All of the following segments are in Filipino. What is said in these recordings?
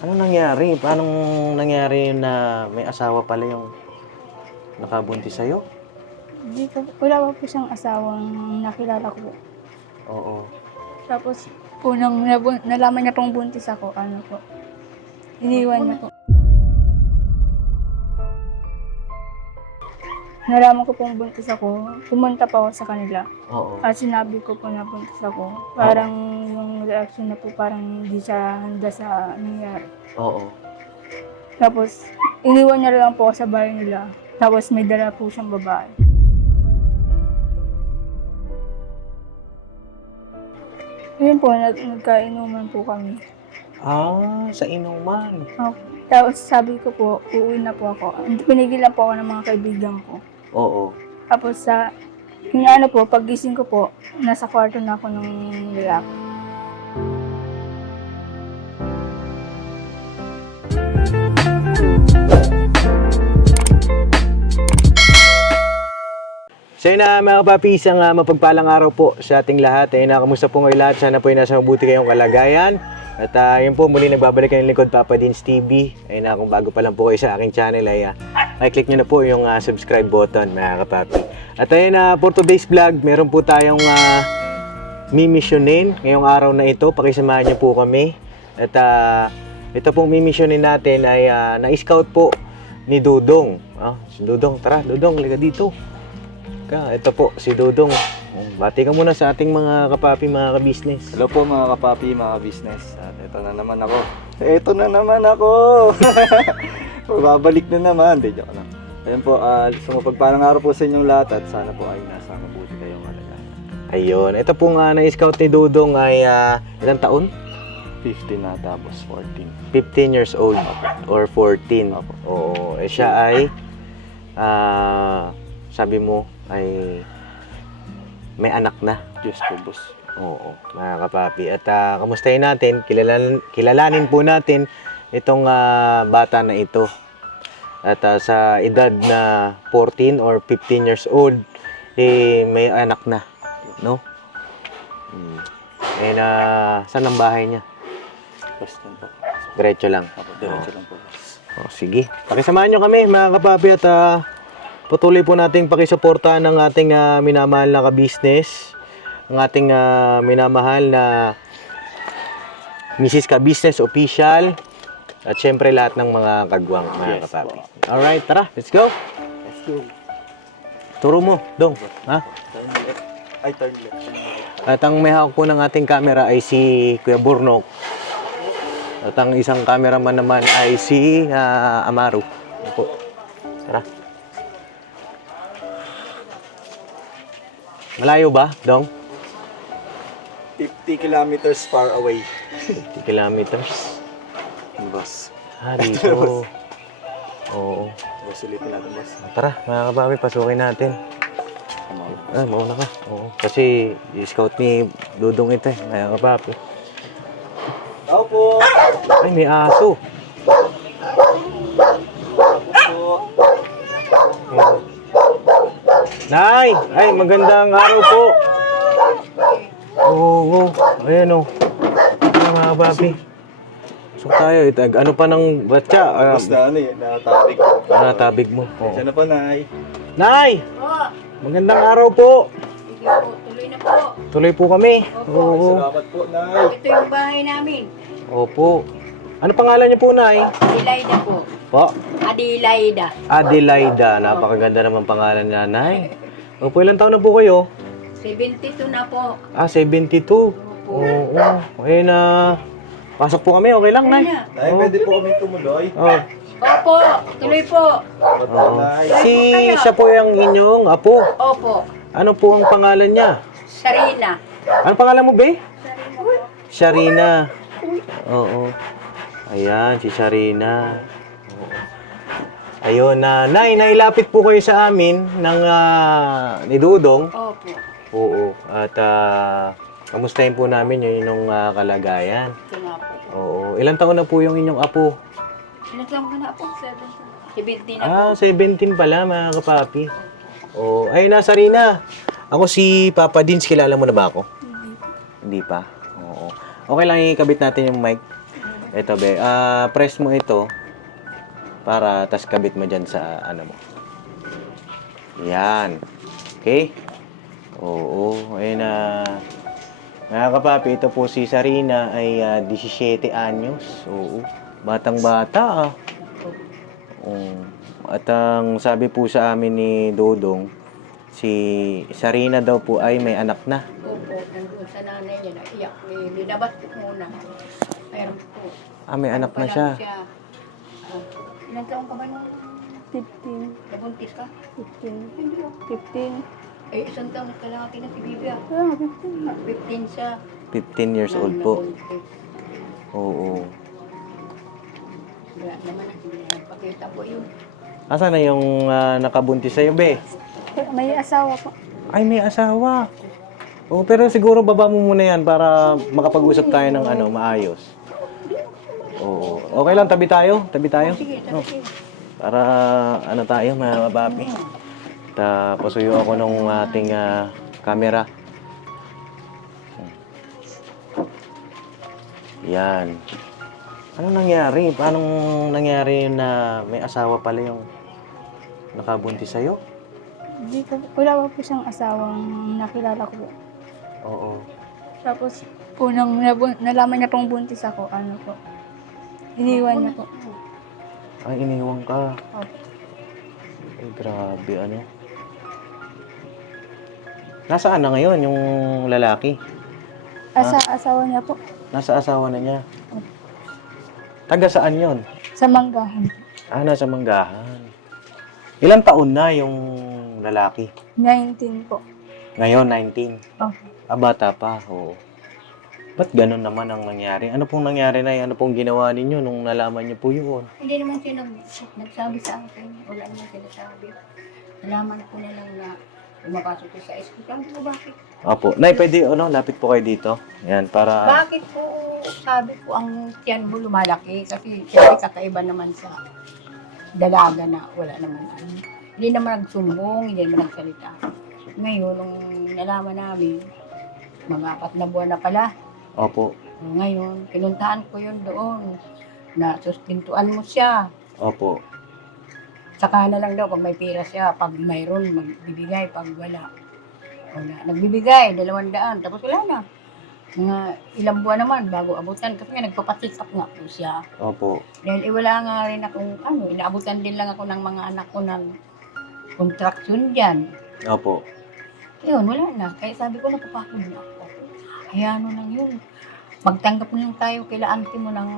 Anong nangyari? Paano nangyari na may asawa pala yung nakabuntis sa'yo? Wala pa po siyang asawang nakilala ko po. Oo. Tapos, unang nalaman niya pong buntis ako, ano po, iniwan niya po. Nalaman ko pong buntis ako, pumunta pa ako sa kanila. Oo. At sinabi ko po na buntis ako. Parang yung reaction na po, parang hindi siya handa sa nangyari. Oo. Tapos, iniwan niya lang po ako sa bahay nila. Tapos may dala po siyang babae. Yun po, nagkainuman po kami. Ah, sa inuman. Tapos sabi ko po, uuwi na po ako. Pinigilan po ako ng mga kaibigan ko. Oo. Tapos yung ano po, paggising ko po, nasa kwarto na ako ng lalaki. So yun na mga kapapi, isang mapagpalang araw po sa ating lahat. Ayun na, kamusta po ngayon lahat? Sana po ay nasa mabuti kayong kalagayan. At yun po, muli nagbabalik kayo ng lingkod, Papa Dins TV. Ayun na, kung bago pa lang po kayo sa aking channel ay click nyo na po yung subscribe button mga kapapi. At ayun na, for today's vlog, meron po tayong mimisyonin ngayong araw na ito. Pakisamahan nyo po kami. At ito pong mimisyonin natin ay na-scout po ni Dudong. Si Dudong, tara Dudong, liga dito. Ito po, si Dudong. Bati ka muna sa ating mga kapapi, mga ka-business. Hello po mga kapapi, mga business. At ito na naman ako. Ito na naman ako! Babalik na naman. Joke lang. Ayun po, sumapagpalang araw po sa inyong lahat at sana po ay nasa mabuti kayong kalagayan. Ayun, ito pong na-scout ni Dudong ay ilang taon? 15 na tapos 14. 15 years old or 14. Opo. Oo, siya ay sabi mo ay may anak na. Diyos po, boss. Oo, mga kapapi. At kamustahin natin, kilalanin po natin itong bata na ito. At sa edad na 14 or 15 years old, may anak na, no? And saan ang bahay niya? Basta po. Diretso lang. Opo, diretso lang po. Sige. Pakisamahan nyo kami, mga kapapi, at patuloy po nating pakisuportahan ng ating minamahal na ka-business, ang ating minamahal na Mrs. Ka-Business Official, at syempre lahat ng mga kagwang, mga kapapi. Alright, tara, let's go! Let's go. Turo mo, Dong. Ha? Turn left. Ay, turn left. At ang may hawak po ng ating camera ay si Kuya Burnok. At ang isang cameraman naman ay si Amaru. Opo. Tara. Malayo ba, Dong? 50 kilometers far away. 50 kilometers. Boss. Dito. Oo. Boss, ulitin natin, boss. Tara, mga kababi, pasukin natin. Mauna ka. Oo. Kasi, i-scout ni Dudong ito mga kababi. Tao po! Ay, may aso. Nay! Ay, magandang araw po. Oo. Ayan o. Mga kababi. So tayo, ano pa ng batya? Boss na ano eh, natabig ko. Tabig mo. Oo. Siya na po, Nay. Nay! Po, Magandang araw po. sige po, tuloy na po. Tuloy po kami. Opo. Oo. Salamat po, Nay. Ito yung bahay namin. Opo. Ano pangalan niyo po, Nay? Adelaida po. Po? Adelaida. Adelaida. Napakaganda naman pangalan niya, Nay. Opo, ilang taon na po kayo? 72 na po. 72. Oo. Ayun na. Pasok po kami. Okay lang, Nay. Ayun na. Nay, pwede po kami tumuloy. Oh. Opo, tuloy po. Oo. Nay. Siya po yung inyong apo. Opo, Ano po ang pangalan niya? Sarina. Ano pangalan mo, be? Sharina. Oo. Ayan, si Sharina. Oo. Ayun, Nay, nailapit po kayo sa amin ng ni Dudong. Opo. Oo. At kamustahin po namin yung kalagayan. Ito nga po. Oo. Ilang taon na po yung inyong apo? Ilan lang ka na po? 17 na po. 17 pala, mga kapapi. Oo. Ay, Sarina. Ako si Papa Dins. Kilala mo na ba ako? Hindi pa. Oo. Okay lang ikabit natin yung mic. Ito, be. Press mo ito para tas kabit mo dyan sa ano mo. Yan. Okay? Oo. Ayun na. Mga kapapi, ito po si Sarina ay 17 anyos. Oo. Batang-bata ah. Oo. At ang sabi po sa amin ni Dodong, si Sarina daw po ay may anak na. Opo, nandun sa nanay niya, naiyak. Linabas ko muna. Pero po. May anak na siya. Ilang taong ka ba nung 15, nabuntis ka? 15. Eh, isang taon na kalahati na si Bibi. Kaya nga, 15. 15 siya. 15 years old po. Nabuntis. Oo. Wala naman na pakita po yun. Asan na yung nakabuntis sa'yo, be? May asawa po. Ay, may asawa. Oo, pero siguro baba mo muna yan para makapag-usap tayo ng maayos. Oo. Okay lang, tabi tayo? Tabi tayo? Sige, No. sige. Para tayo, mga kapapi. Pasuyo ako ng ating camera. Yan. Anong nangyari? Paano nangyari yun na may asawa pala yung nakabuntis sa'yo? Hindi ko, wala pa po siyang asawang nakilala ko po. Oo. Tapos, unang nalaman niya pong buntis ako, ano po, iniwan niya po. Ay, iniwan ka. Opo. Ay, grabe, ano. Nasaan na ngayon yung lalaki? Asawa niya po, Nasa asawa na niya. Taga saan yon? sa Manggahan. Nasa Manggahan. Ilang taon na yung lalaki? 19 po. Ngayon, 19. Opo. Bata pa, oo. Ba't ganun naman ang nangyari? Ano pong nangyari na Ano pong ginawa ninyo nung nalaman niyo po yun? Hindi naman siya nagsabi sa akin. Wala naman sinasabi. Nalaman ko na lang na lumapasok ko sa school. Sabi ko, bakit? Opo. Nay, pwede, lapit po kayo dito. Yan, para... Bakit po, sabi ko, ang tiyan mo lumalaki? Kasi siyempre kakaiba naman sa dalaga na wala naman ano. Hindi naman nagsumbong, hindi naman nagsalita. Ngayon, nung nalaman namin, mga 4 na buwan na pala. Opo. Ngayon, pinuntahan ko yun doon na sustintuan mo siya. Opo. Saka na lang daw pag may pera siya, pag mayroon, magbibigay, pag wala. Wala. Nagbibigay, 200, tapos wala na. Mga ilang buwan naman bago abutan kasi nga nagpapacheck up nga po siya. Opo. Dahil wala nga rin akong inaabutan din lang ako ng mga anak ko ng contraction dyan. Opo. Yun, wala na. Kaya sabi ko, napapakod na ako. Hayaan mo lang yun. Magtanggap na lang tayo kila auntie mo ng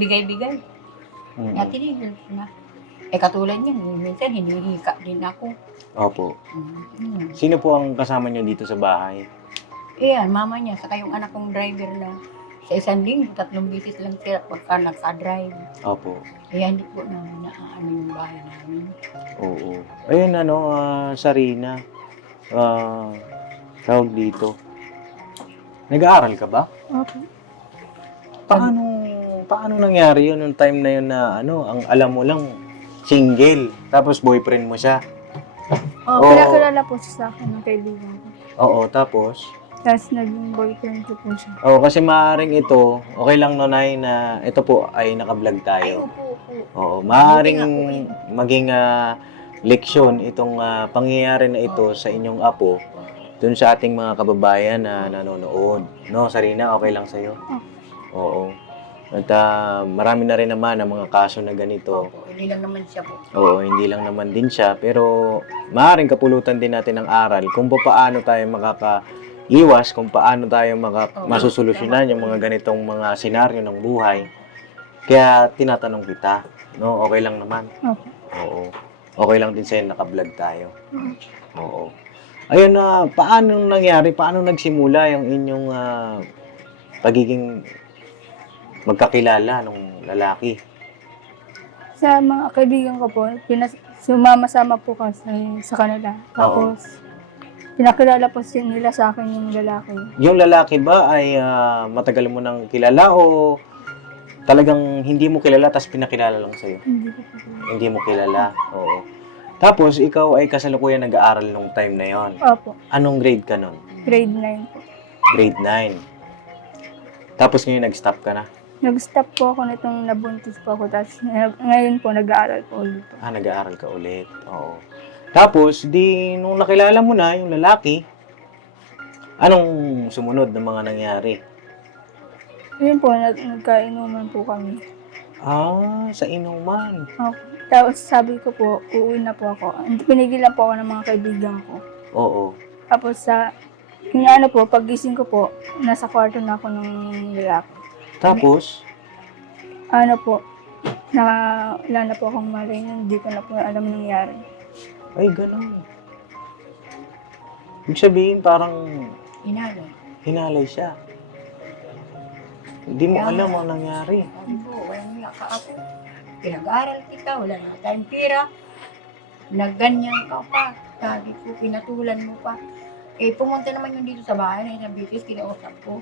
bigay-bigay. Kaya tinigil ko na. Katulad niyan, minsan hinihika din ako. Opo. Mm. Sino po ang kasama niyo dito sa bahay? Yan, mama niya, saka yung anak kong driver na sa isang linggo, 3 bisis lang sila pagka nagka-drive. Opo. Kaya hindi po namin naaano yung bahay namin. Oo. Ayun, Sarina. Tawag dito. Nag-aaral ka ba? Opo. Paano nangyari yun nung time na yun na ang alam mo lang, single, tapos boyfriend mo siya? Oo. Pinakilala po siya sa akin ng kaibigan ko. Oo, tapos? Tapos naging boyfriend ko po siya. Oo, kasi maaaring ito, okay lang Nonay na ito po ay naka-vlog Ay, tayo. upo. Oo, maaaring Buti nga po maging leksyon itong pangyayari na ito sa inyong apo dun sa ating mga kababayan na nanonood. No, Sarina, okay lang sa'yo? Oo. At marami na rin naman ang mga kaso na ganito. Opo, hindi lang naman siya po. Oo, hindi lang naman din siya. Pero maaaring kapulutan din natin ng aral kung paano tayo makakaiwas, kung paano tayo masusolusyonan yung mga ganitong mga senaryo ng buhay. Kaya tinatanong kita, no? Okay lang naman? Opo. Oo. Okay lang din sa'yo, naka-vlog tayo. Oo. Ayun, paano nangyari? Paano nagsimula yung inyong pagiging magkakilala ng lalaki? Sa mga kaibigan ko po, sumama-sama po kasi sa kanila. Tapos, pinakilala po nila sa akin yung lalaki. Yung lalaki ba ay matagal mo nang kilala o talagang hindi mo kilala tapos pinakilala lang sa'yo? Hindi ko po. Hindi mo kilala? Oo. Tapos, ikaw ay kasalukuyan nag-aaral nung time na yon. Opo. Anong grade ka nun? Grade 9 po. Grade 9. Tapos ngayon nag-stop ka na? Nag-stop po ako nitong nabuntis po ako. Tapos ngayon po, nag-aaral po ulit po. Nag-aaral ka ulit. Oo. Tapos, di, nung nakilala mo na yung lalaki, anong sumunod ng mga nangyari? Yun po, nagkainuman po kami. Sa inuman. Okay. Tapos sabi ko po, uuwi na po ako. Pinigilan po ako ng mga kaibigan ko. Oo. Tapos yung ano po, pagising ko po, nasa kwarto na ako ng lalaki. Tapos, Ano po, wala na po akong malay, hindi ko na po alam ang nangyari. ay, ganun. Ibig sabihin, parang Inalo. hinalay siya. Hindi mo alam ang nangyari. Sabi ko, walang nga ka ako. Pinag-aral kita, wala na tayong pira. Nagganyan ka pa. Sabi ko, pinatulan mo pa. Pumunta naman yun dito sa bahay na inabitis, kinausap ko.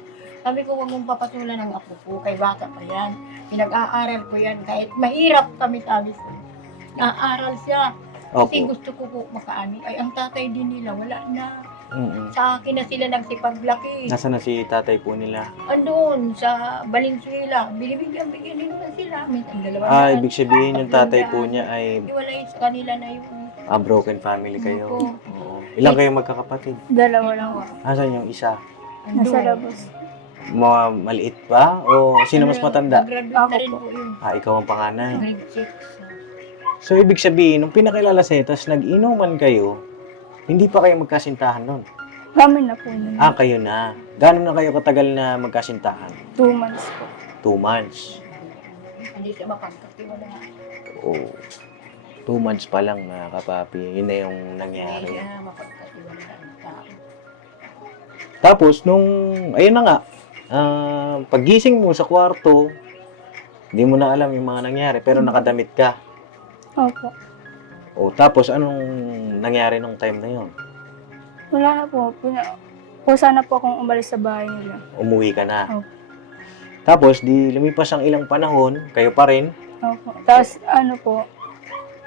Sabi ko, huwag mong papatulan ng apo ko, kay bata pa yan. Pinag-aaral ko yan, kahit mahirap kami, sabi ko. Naaral siya. Kasi Opo. gusto ko po makaani. Ay, ang tatay din nila, wala na. Mm-mm. Sa akin na sila nagsipaglaki. Nasaan na si tatay po nila? Andun, sa Valenzuela. Bigyan din naman sila. Minsan dalawa Ibig sabihin yung tatay po niya ay Iwalay sa kanila na yung broken family kayo. Opo. Oo. Ilang kayo magkakapatid? Dalawa lang po. Asan yung isa? Nasa labas. Mga maliit ba? O sino mas matanda? Graduate Ako na rin po. po yun. Ikaw ang panganay. Grade 6. So, ibig sabihin, nung pinakilala sa'yo, tapos nag-inuman kayo, hindi pa kayo magkasintahan nun? Kami na po nun. Kayo na. Gano'n na kayo katagal na magkasintahan? 2 months po. 2 months. Hindi siya mapagkatiwala. Oo. 2 months pa lang, mga kapapi. Yun na yung Hindi nangyari. siya mapagkatiwala ang tao. Tapos, ayun na nga, paggising mo sa kwarto, hindi mo na alam yung mga nangyari, pero nakadamit ka. Opo. Tapos, anong nangyari nung time na yun? Wala na po. Kusa na po akong umalis sa bahay nila. Umuwi ka na. Opo. Tapos, di lumipas ang ilang panahon, kayo pa rin. Opo. Tapos ano po,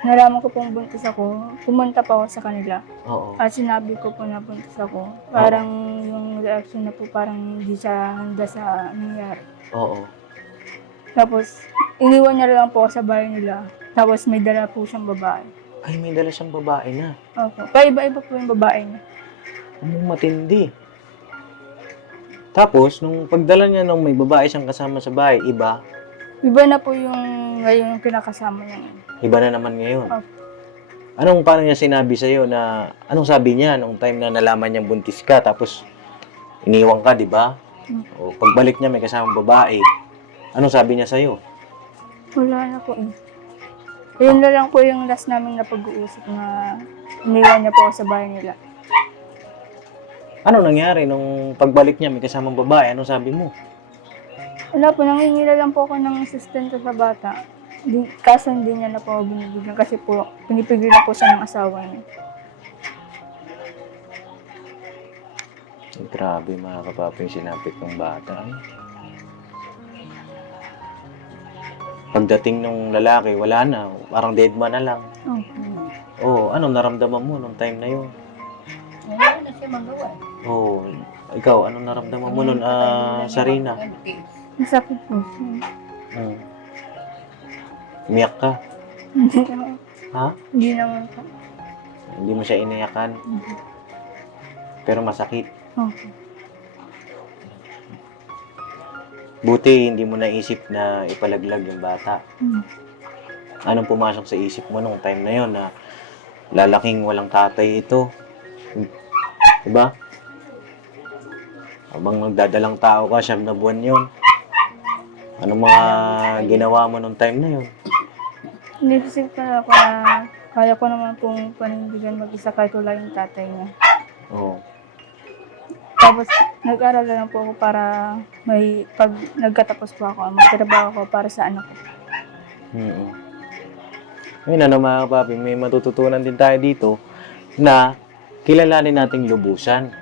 nalaman ko pong buntis ako, pumunta pa ako sa kanila. Oo. At sinabi ko po na buntis ako. Parang yung reaction na po parang hindi siya handa sa nangyari. Oo. Tapos, iniwan niya lang po ako sa bahay nila. Tapos may dala po siyang babae. Ay, may dala siyang babae na. Opo. Paiba-iba po yung babae niya. Matindi. Tapos, nung pagdala niya nung may babae siyang kasama sa bahay, iba. Iba na po yung ngayon yung kinakasama niya. Iba na naman ngayon. Opo. Paano niya sinabi sa'yo na, anong sabi niya nung time na nalaman niyang buntis ka, tapos iniwan ka, di ba? O pagbalik niya may kasamang babae, anong sabi niya sa'yo? Wala na po eh. Yun na lang po yung last namin na pag-uusap na iniwan niya po ako sa bahay nila. Ano nangyari nung pagbalik niya may kasamang babae, anong sabi mo? Wala po, nangingila lang po ako ng sustento sa bata. Kaso hindi niya na po ako binibigyan kasi po pinipigil na po siya ng asawa niya. Grabe mga kapapa yung sinapit ng bata. Pagdating ng lalaki, wala na. Parang dead man na lang. Anong naramdaman mo nung time na yun? Wala na siya magawa. Ikaw, anong naramdaman mo nun, Sarina? Masakit po. Umiyak ka? Hindi naman. Ha? Hindi naman po. Hindi mo siya iniyakan? Pero masakit. Okay. Buti hindi mo naisip na ipalaglag yung bata. Anong pumasok sa isip mo nung time na yon na lalaking walang tatay ito? Diba? Habang nagdadalang tao ka, 7 na buwan yun. Anong mga ginawa mo nung time na yun? Inisip ko na ako na kaya ko naman pong panindigan mag-isa kahit wala yung tatay niya. Oo. Tapos nag-aral na lang po ako para pag nagkatapos po ako, magtrabaho ako para sa anak ko. Ngayon mga kapapi, may matututunan din tayo dito na kilalanin nating lubusan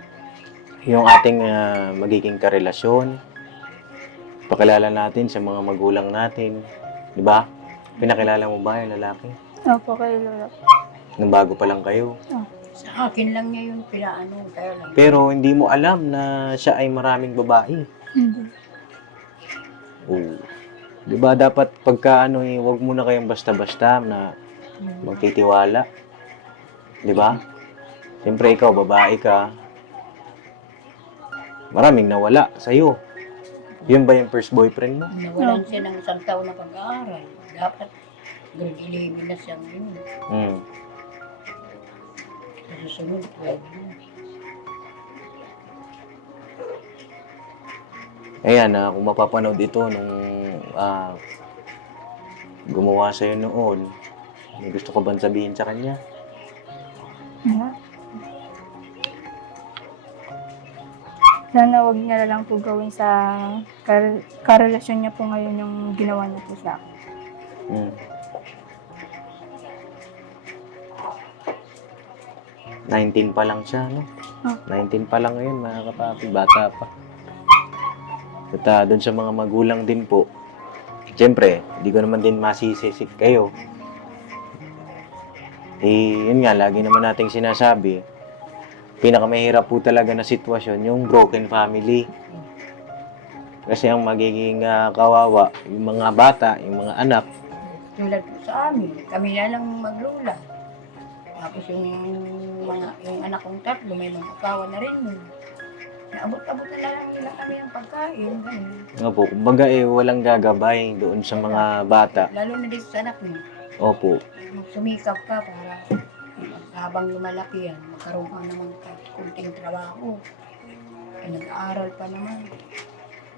yung ating magiging karelasyon. Pakilala natin sa mga magulang natin. Di ba? Pinakilala mo ba yung lalaki? Opo, kay Lola. Nung bago pa lang kayo. Sa akin lang niya yun pinaano. Kaya lang. Pero hindi mo alam na siya ay maraming babae. Hindi. Di ba dapat pagka ano eh, huwag muna kayong basta-basta na magtitiwala. Di ba? Siyempre ikaw, babae ka. Maraming nawala sa'yo. Yun ba yung first boyfriend mo? Nawalan siya ng isang taon na pag-aaral. Dapat grade 11 na siya ngayon. Mm. Sa susunod, 12 na. Ayan, kung mapapanood ito nung gumawa sa'yo noon, may gusto ko bang sabihin sa kanya? Ano? Sana wag niya na lang po gawin sa karelasyon niya po ngayon yung ginawa niya po sa akin. Mm. 19 pa lang siya, no? Oh. 19 pa lang ngayon, mga kapapi, bata pa. At doon sa mga magulang din po, siyempre, hindi ko naman din masisisik kayo. Eh, yun nga, lagi naman nating sinasabi, pinakamahirap po talaga na sitwasyon, yung broken family. Kasi ang magiging kawawa, yung mga bata, yung mga anak, Tulad po sa amin, kami na lang maglula. Tapos yung anak kong tatlo, may mga asawa na rin yun. Naabot-abot na lang nila kami ng pagkain. Ganun. nga po, kumbaga walang gagabay doon sa mga bata. Lalo na dito sa anak niya. Opo. Sumikap ka para habang lumalaki yan, magkaroon ka naman kunting trabaho. Eh, nag-aaral pa naman.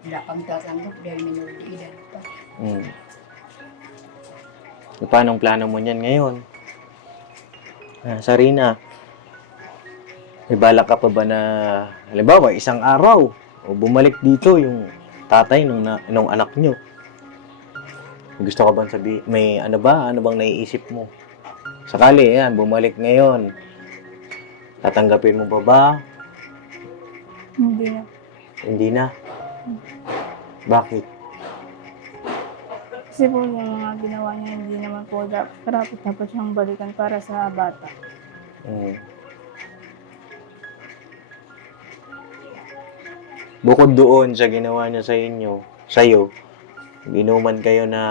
Wala pang tatanggap dahil minor de edad pa. Mm. E, paano ang plano mo niyan ngayon? Sarina, may balak ka pa ba na, halimbawa, isang araw, o bumalik dito yung tatay nung anak nyo? Gusto ka bang sabihin, may ano ba? Ano bang naiisip mo? Sakali, yan, bumalik ngayon. Tatanggapin mo pa ba? Hindi na. Hindi na. Bakit? Kasi po yung mga ginawa niya, hindi naman po dapat siyang balikan para sa bata. Mm. Bukod doon sa ginawa niya sa inyo, sa'yo, ginuman kayo na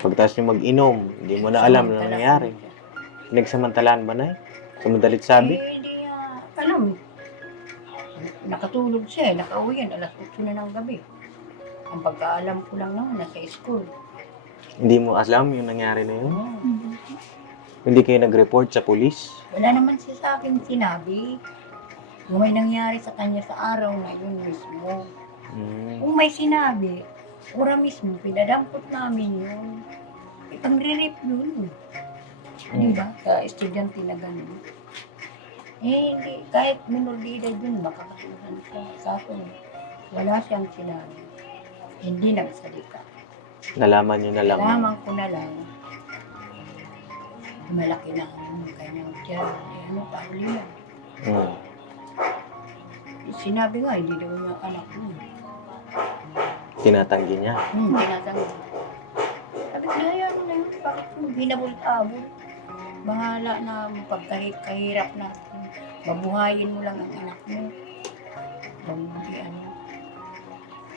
pagtas niyo mag-inom, hindi mo na alam na nangyayari. Pinagsamantalaan ba na? Sumadalit sabi? Hindi niya alam. Nakatulog siya, nakauwi yan, alas 8 na ng gabi. Ang pagkaalam ko lang naman, nasa school. Hindi mo alam yung nangyari na yun? Mhm. Hindi kayo nag-report sa pulis? Wala naman siya sa akin sinabi. Kung may nangyari sa kanya sa araw na yun mismo. Mm. Kung may sinabi, ora mismo, pinadampot namin yun. Ipang-re-rep yun. Di ba? Sa estudyante na gano'n. Eh, hindi. Kahit minor de edad yun, makakasuhan siya. Kaso, wala siyang sinabi. Hindi nagsalita. Nalaman nyo na lang. Nalaman ko na lang, malaki na ang kanyang tiyan. Eh, ano pa uli yan? Mm. Sinabi nga, hindi daw niya anak mo. Tinatanggi niya. Tinatanong. Sabi ko, yan na yun. Bakit mo binabol-abol? Bahala na pagkahirap natin. Mabuhayin mo lang ang anak mo.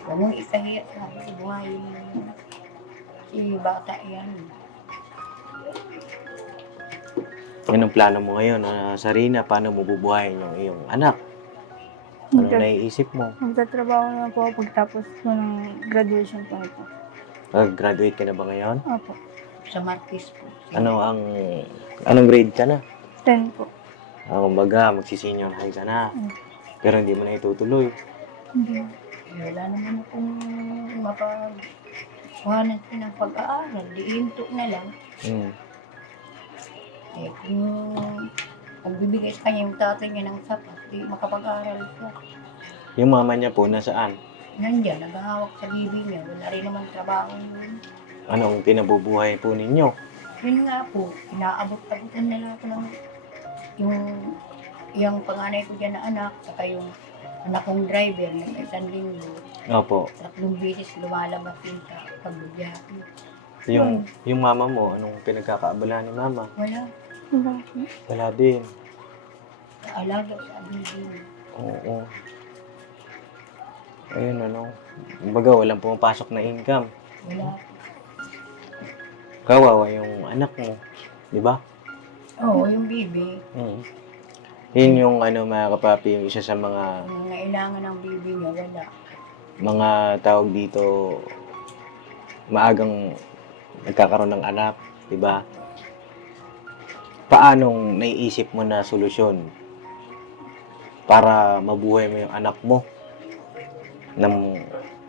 Huwag mong ikahirap na. Buhayin mo lang ang anak. Si bata yan. Yan ang plano mo ngayon, Sarina. Paano mo bubuhayin yung iyong anak? Ano naiisip mo? Magtatrabaho na po ako pagtapos po ng graduation po ito. Graduate ka na ba ngayon? Opo. Sa Marquez po. Anong grade ka na? 10 po. Kumbaga, magsisenior high ka na. Pero hindi mo na itutuloy. Hindi. Wala naman akong mapagkuhanan ng pag-aaral. Diinto na lang. Mm. Eh, kung magbibigay sa kanya yung tatay niya ng sapat, di makapag-aaral siya. Yung mama niya po, nasaan? Nandiyan, naghahawak sa bibi niya. Wala rin naman trabaho yun. Anong pinabubuhay po ninyo? Yun nga po, inaabot-abutan nila ako ng yung panganay ko dyan na anak, saka yung anak kong driver ng isang linggo, Opo. 3 beses lumalabas yun sa pagbibiyahe. Yung mama mo, anong pinagkakaabalahan ni mama? Wala, Wala po. Wala din. alaga sa bibi niya. Oo. Ayun, ano. Kumbaga, walang pumapasok na income. Wala. Kawawa yung anak mo. Di ba? Oo, yung bibi. Yun yung, ano, mga kapapi, yung isa sa mga Ang nailangan ng bibi niya, wala. mga tawag dito, maagang nagkakaroon ng anak, di ba? Paanong naiisip mo na solusyon para mabuhay mo yung anak mo nang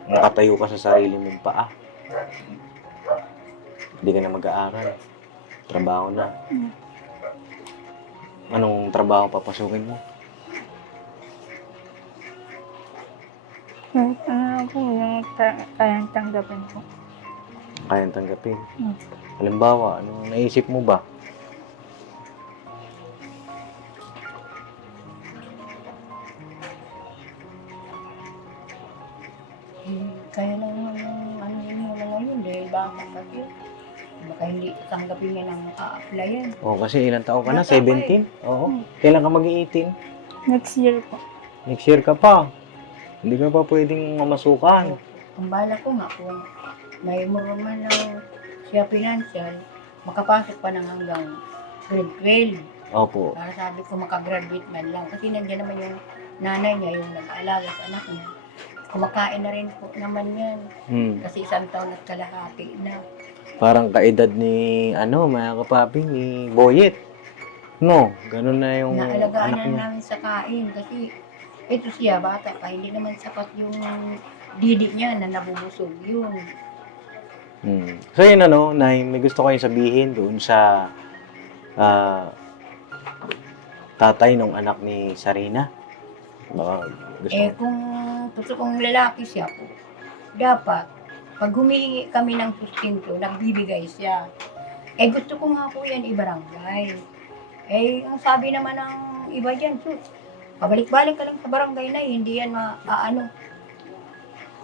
makatayo ka sa sarili mong paa? Hindi ka na mag-aaral. Trabaho na. Anong trabaho papasukin mo? Kahit ano lang po yung kayang tanggapin po. Kayang tanggapin. Halimbawa, anong naisip mo ba? Kaya lang yung ano yun mo na ngayon, dahil baka kasi baka hindi tanggapin niya ng a-applyan. Oh, kasi ilang taon ka na? 17? Oo. Kailan ka mag-18? Next year po. Next year ka pa. Hindi ka pa pwedeng mamasukan. Ang bala ko nga kung may man ng siya financial, makapasok pa ng hanggang grade 12. Opo. Para sabi ko makagraduate man lang. Kasi nandiyan naman yung nanay niya, yung nag-aalaga sa anak niya. Kumakain na rin po naman yan. Kasi 1 taon at kalahati na. Parang kaedad ni, ano, mga kapapi, ni Boyet. No, ganun na yung Naalagaan anak na niya. namin sa kain. Kasi ito siya, bata pa. Hindi naman sapat yung didi niya na nabubusog yun. So yun, ano, Nay, may gusto kayong sabihin doon sa tatay ng anak ni Sarina. Baka gusto Kung gusto kong lalaki siya po, dapat, pag humingi kami ng sustento, nagbibigay siya. Gusto ko nga po yan ibarangay. Ang sabi naman ng iba dyan, pabalik-balik ka lang sa barangay na, hindi yan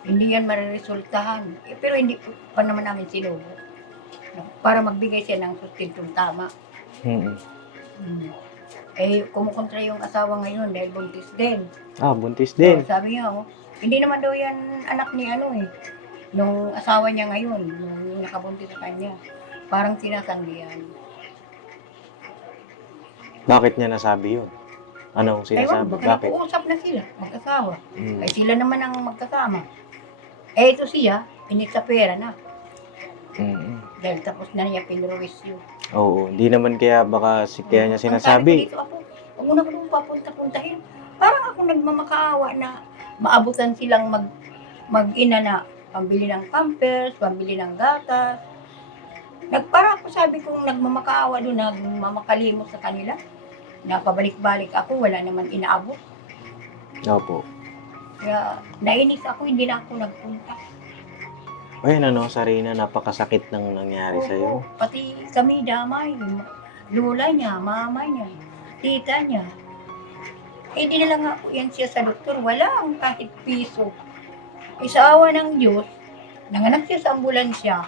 hindi yan mariresultahan. Pero hindi pa naman namin sinubo. Para magbigay siya ng sustentong tama. Kumukontra yung asawa ngayon dahil buntis din. buntis din. So, sabi niya, hindi naman daw yan anak ni nung asawa niya ngayon, nung nakabuntis sa kanya. Parang sinasanggihan. Bakit niya nasabi yun? Anong sinasabi? Baka Bakit? nag-uusap na sila, mag-asawa. Sila naman ang magkasama. Ito siya, pinit sa pera na. Dahil tapos na niya pinruwis yun. Oo, hindi naman kaya baka kaya niya Ang sabi sinasabi. ko dito, Apo, huwag mo na ko papunta-puntahin. Parang ako nagmamakaawa na maabutan silang mag-ina na pambili ng pampers, pambili ng gatas. Parang ako sabi kong nagmamakaawa doon, nagmamakalimot sa kanila. Napabalik-balik ako, wala naman inaabot. Opo. Kaya nainis ako, hindi na ako nagpunta. Ayun, ano, Sarina, napakasakit ng nangyari sa'yo. Pati kami damay, lula niya, mama niya, tita niya. Dinala nga po yan siya sa doktor, wala ang kahit piso. Sa awa ng Diyos, nanganak siya sa ambulansya,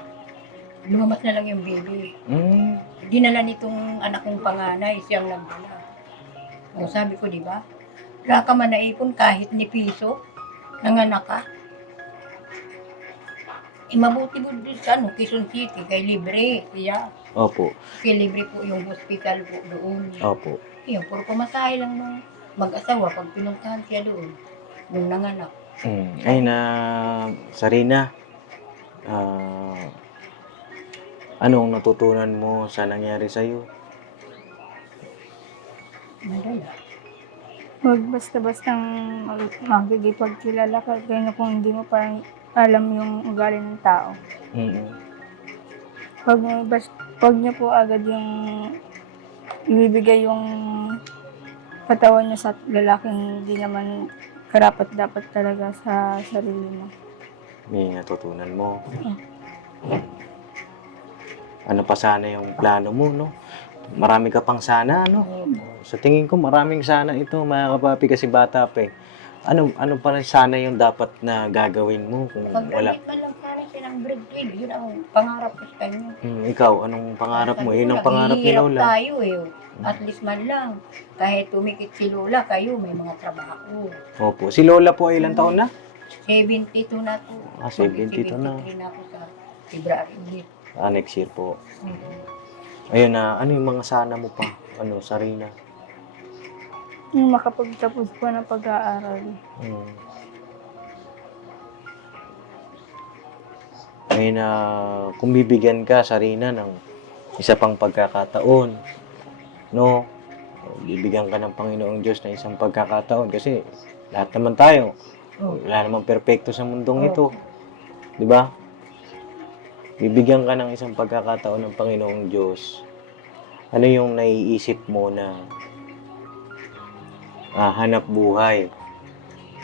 lumamas na lang yung baby. Dinala nitong anak kong panganay, siyang nagdala. Sabi ko, di ba? Wala ka man naipon kahit ni piso, nanganak ka. Mabuti po doon sa Quezon City, kay libre siya. Opo. Kay libre po yung hospital po doon. Opo. Yun, puro pamasahe lang nung mag-asawa pag pinuntahan siya doon, nung nanganak. Ay na, Sarina, anong natutunan mo sa nangyari sa'yo? Madala. Huwag basta-bastang magkikipagkilala ka kaya kung hindi mo pa alam yung ugali ng tao. Huwag niyo po agad yung ibibigay yung katawan niyo sa lalaking hindi naman karapat-dapat talaga sa sarili mo. May natutunan mo. Ano pa sana yung plano mo, no? Marami ka pang sana, no? Sa tingin ko, maraming sana ito, mga kapapi, kasi bata pa eh. Ano pa rin sana yung dapat na gagawin mo kung wala? Pag-graduate man lang sana siya ng grade 12, yun ang pangarap ko sa kanya. Ikaw, anong pangarap mo? Yun ang pangarap ni Naghihirap Lola. tayo At least man lang, kahit tumikit si Lola, kayo may mga trabaho. Opo. Si Lola po ay ilang taon na? 72 na po. 72 na. 73 na ako sa February ulit. Next year po. Mhm. Ayun na, ano yung mga sana mo pa? Sarina? Yung makapagtapos po ng pag-aaral. Hmm. Ayun na, kung bibigyan ka, Sarina, ng isa pang pagkakataon, no? Bibigyan ka ng Panginoong Diyos ng isang pagkakataon kasi lahat naman tayo, Oh. wala namang perpekto sa mundong Oh. ito. Di ba? Bibigyan ka ng isang pagkakataon ng Panginoong Diyos. Ano yung naiisip mo na hanap buhay?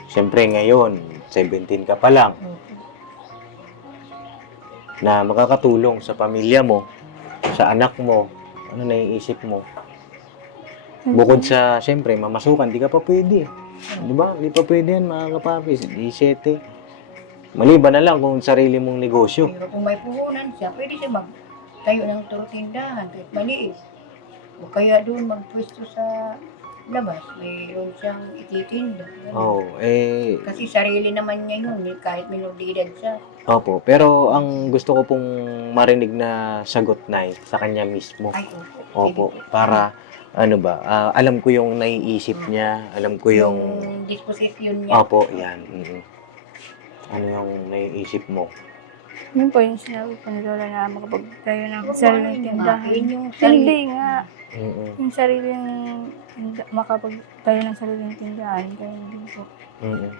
Siyempre ngayon, 17 ka pa lang, Oh. na makakatulong sa pamilya mo, sa anak mo. Ano naiisip mo? Bukod sa, siyempre, mamasukan, di ka pa pwede. Di ba? Di pa pwede yan, mga kapapis. 17. Maliban na lang kung sarili mong negosyo. Pero kung may puhunan siya, pwede siya magtayo ng tindahan kahit maliit. O kaya doon magpwesto sa labas, mayroon siyang ititinda. Ganun. Kasi sarili naman niya yun, kahit minor de edad siya. Opo. Pero ang gusto ko pong marinig na sagot na sa kanya mismo. Ay, opo. Opo. Sige po. Para, alam ko yung naiisip niya, alam ko yung... Yung disposition niya. Opo, yan. Ano yung naiisip mo? Yun po yung sinabi po ni Lola na makapagtayo ng sariling tindahan. Yun yung Hindi nga. Mm-mm. Yung sariling, makapagtayo ng sariling tindahan. Kaya hindi po. Mm-mm.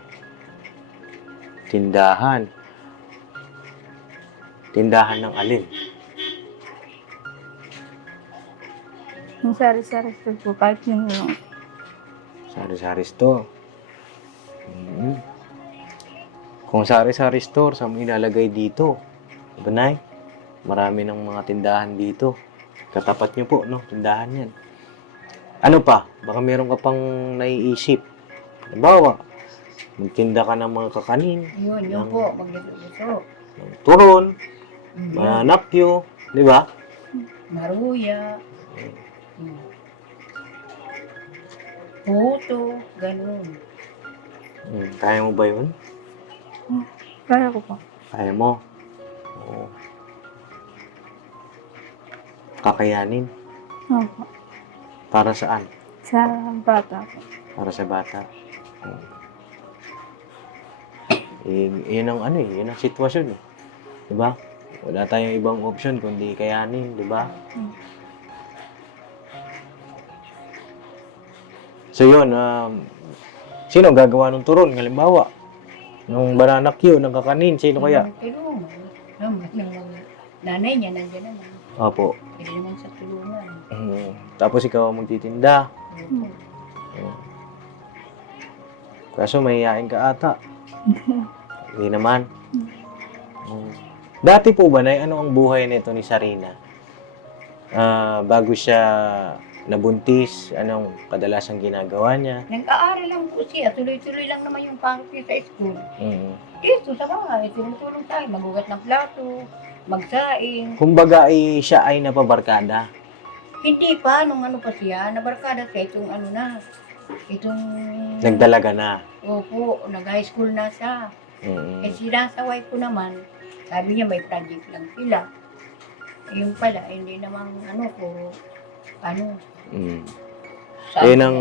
Tindahan. Tindahan ng alin? Yung sari-sari store po, kahit yun yung Sari-sari store. Mm. Kung sari-sari store, saan mo ilalagay dito? Diba, Nay? Marami ng mga tindahan dito. Katapat nyo po, no? Tindahan yan. Ano pa? Baka meron ka pang naiisip. Halimbawa, magtinda ka ng mga kakanin, Yun po, magluto-luto. ng turon, Mm. mga napyo, di ba? Maruya. Puto, ganun. Kaya mo ba yun? kaya ko po. Kaya mo? Oo. Kakayanin? Opo. Para saan? Sa bata po. Para sa bata. Yun ang yun ang sitwasyon eh. 'Di ba? Wala tayong ibang option kundi kayanin, 'di ba? So yun, sino gagawa ng turon? Halimbawa, nung banana Q, ng kakanin, sino kaya? Tulungan. Nanay niya nandiyan naman. Opo. Pwede naman sa tulungan. Tapos ikaw ang magtitinda. Kaso mahihain ka ata. Hindi naman. Dati po ba, Nay, ano ang buhay nito ni Sarina? Bago siya nabuntis, anong kadalasang ginagawa niya? Nag-aaral lang po siya. Tuloy-tuloy lang naman yung pangit niya sa school. Mm. Dito sa bahay, tinutulong tayo. Magugat ng plato, magsaing. Kumbaga siya ay napabarkada. Hindi pa, nung ano pa siya, nabarkada siya itong itong... Nagdalaga na. Opo, nag-high school na siya. Mm. Eh sinasaway ko naman, sabi niya may project lang sila. Yung pala, hindi namang Mm. sabi Yun ang